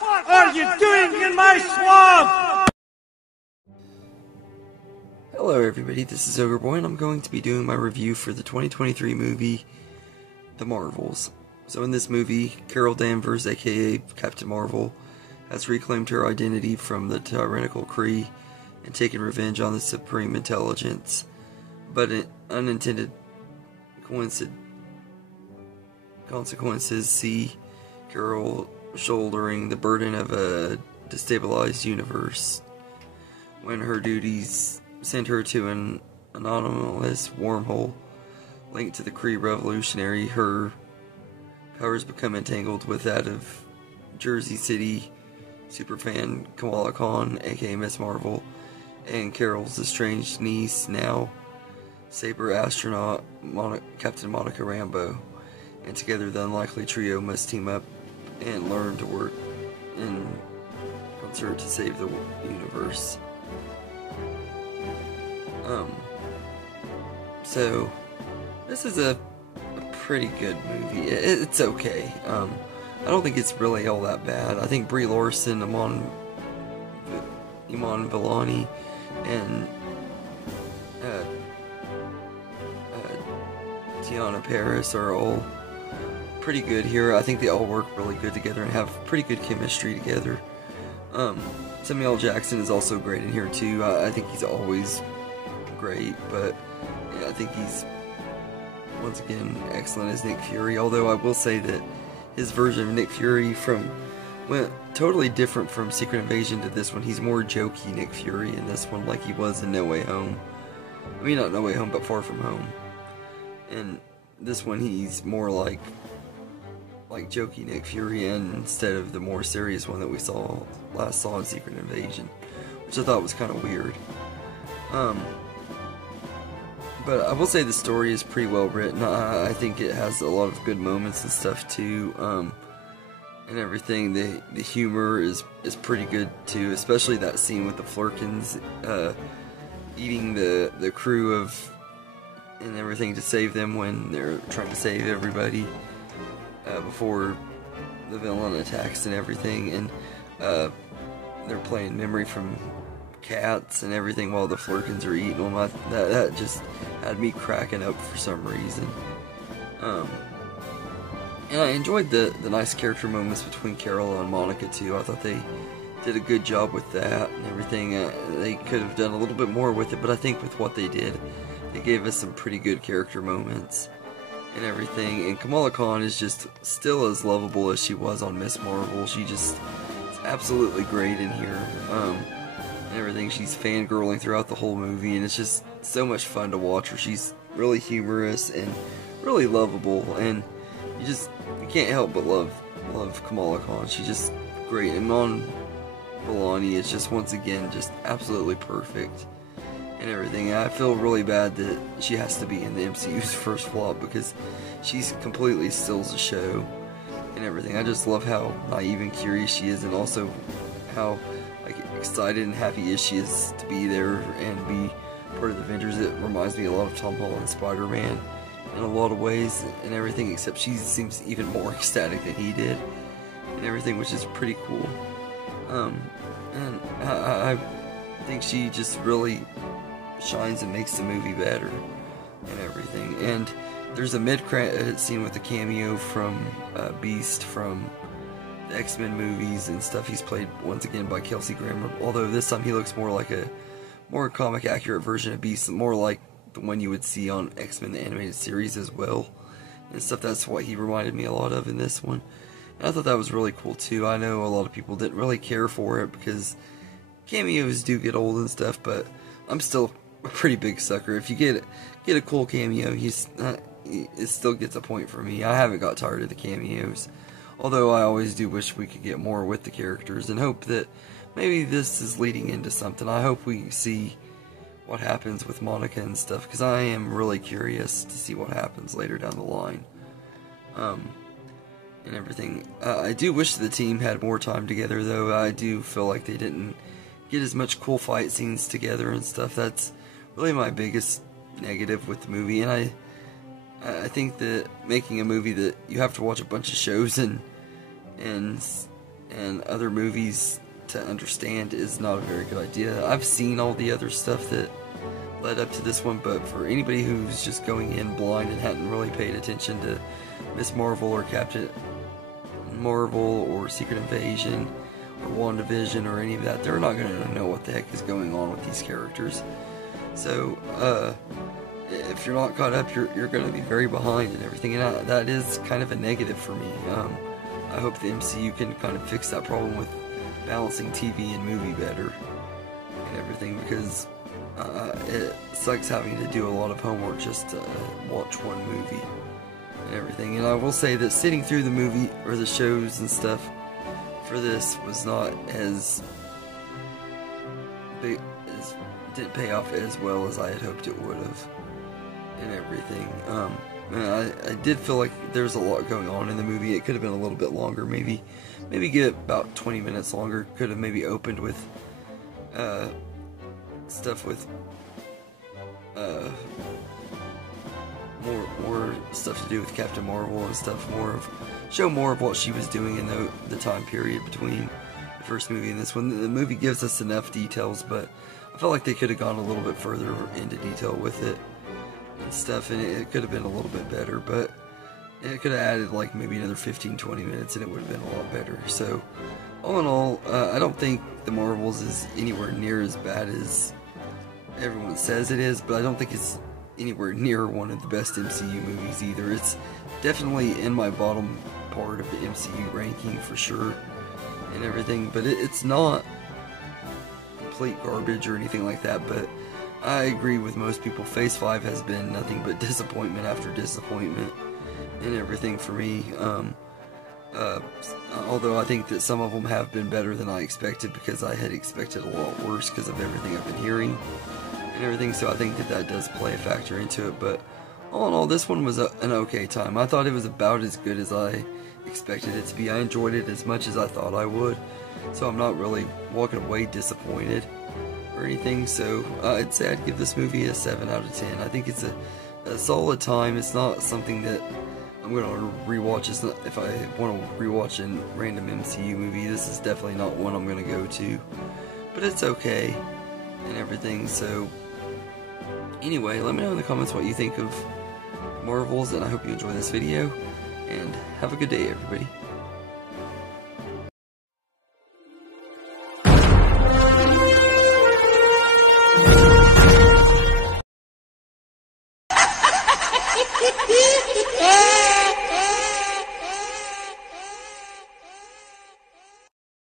What are you doing in my swamp? Hello everybody, this is Ogre Boy, and I'm going to be doing my review for the 2023 movie, The Marvels. So in this movie, Carol Danvers, aka Captain Marvel, has reclaimed her identity from the tyrannical Kree and taken revenge on the Supreme Intelligence. But unintended consequences see Carol shouldering the burden of a destabilized universe when her duties send her to an anomalous wormhole linked to the Kree revolutionary. Her powers become entangled with that of Jersey City superfan Kamala Khan, aka Miss Marvel, and Carol's estranged niece, now Saber astronaut Captain Monica Rambeau. And together the unlikely trio must team up and learn to work in concert to save the universe. So this is a pretty good movie. It's okay. I don't think it's really all that bad. I think Brie Larson, Iman Vellani, and Tiana Paris are all pretty good here. I think they all work really good together and have pretty good chemistry together. Samuel L. Jackson is also great in here too. I think he's always great, but yeah, I think he's once again excellent as Nick Fury. Although I will say that his version of Nick Fury went totally different from Secret Invasion to this one. He's more jokey Nick Fury in this one, like he was in No Way Home. I mean, not No Way Home, but Far From Home. And this one, he's more like jokey Nick Fury, instead of the more serious one that we last saw in Secret Invasion, which I thought was kind of weird. But I will say the story is pretty well written. I think it has a lot of good moments and stuff too, and everything. The humor is pretty good too, especially that scene with the Flurkins eating the crew and everything to save them when they're trying to save everybody before the villain attacks and everything, and they're playing Memory from Cats and everything while the Flurkins are eating them. That just had me cracking up for some reason. And I enjoyed the nice character moments between Carol and Monica too. I thought they did a good job with that and everything. They could have done a little bit more with it, but I think with what they did, they gave us some pretty good character moments and everything. And Kamala Khan is just still as lovable as she was on Miss Marvel. She just is absolutely great in here. And everything. She's fangirling throughout the whole movie, and it's just so much fun to watch her. She's really humorous and really lovable, and you can't help but love Kamala Khan. She's just great. And Iman Vellani is just once again just absolutely perfect and everything. I feel really bad that she has to be in the MCU's first flop, because she's completely steals the show and everything. I just love how naive and curious she is, and also how excited and happy as she is to be there and be part of the Avengers. It reminds me a lot of Tom Holland's Spider-Man in a lot of ways and everything, except she seems even more ecstatic than he did and everything, which is pretty cool. And I think she just really shines and makes the movie better and everything. And there's a mid-credit scene with a cameo from Beast from the X-Men movies and stuff. He's played once again by Kelsey Grammer, although this time he looks more like a more comic accurate version of Beast, more like the one you would see on X-Men the animated series as well and stuff. That's what he reminded me a lot of in this one, and I thought that was really cool too. I know a lot of people didn't really care for it because cameos do get old and stuff, but I'm still a pretty big sucker. If you get a cool cameo, it still gets a point for me. I haven't got tired of the cameos, although I always do wish we could get more with the characters, and hope that maybe this is leading into something. I hope we see what happens with Monica and stuff, because I am really curious to see what happens later down the line. And everything. I do wish the team had more time together, though. I do feel like they didn't get as much cool fight scenes together and stuff. That's really my biggest negative with the movie, and I think that making a movie that you have to watch a bunch of shows and and other movies to understand is not a very good idea. I've seen all the other stuff that led up to this one, but for anybody who's just going in blind and hadn't really paid attention to Miss Marvel or Captain Marvel or Secret Invasion or WandaVision or any of that, they're not going to know what the heck is going on with these characters. So, if you're not caught up, you're going to be very behind and everything, and that is kind of a negative for me. I hope the MCU can kind of fix that problem with balancing TV and movie better and everything, because it sucks having to do a lot of homework just to watch one movie and everything. And I will say that sitting through the movie or the shows and stuff for this was not as big, didn't pay off as well as I had hoped it would have and everything. I did feel like there was a lot going on in the movie. It could have been a little bit longer, maybe get about 20 minutes longer. Could have maybe opened with stuff with more stuff to do with Captain Marvel and stuff, show more of what she was doing in the time period between the first movie and this one. The movie gives us enough details, but I felt like they could have gone a little bit further into detail with it and stuff, and it could have been a little bit better, but it could have added like maybe another 15-20 minutes and it would have been a lot better. So all in all, I don't think The Marvels is anywhere near as bad as everyone says it is, but I don't think it's anywhere near one of the best MCU movies either. It's definitely in my bottom part of the MCU ranking for sure and everything, but it's not complete garbage or anything like that. But I agree with most people, Phase 5 has been nothing but disappointment after disappointment and everything for me. Although I think that some of them have been better than I expected, because I had expected a lot worse because of everything I've been hearing and everything, so I think that does play a factor into it. But all in all, this one was an okay time. I thought it was about as good as I expected it to be. I enjoyed it as much as I thought I would, so I'm not really walking away disappointed or anything. So I'd say I'd give this movie a 7 out of 10. I think it's a solid time. It's not something that I'm going to rewatch. It's not, if I want to rewatch a random MCU movie, this is definitely not one I'm going to go to, but it's okay and everything. So anyway, let me know in the comments what you think of Marvels, and I hope you enjoy this video, and have a good day, everybody.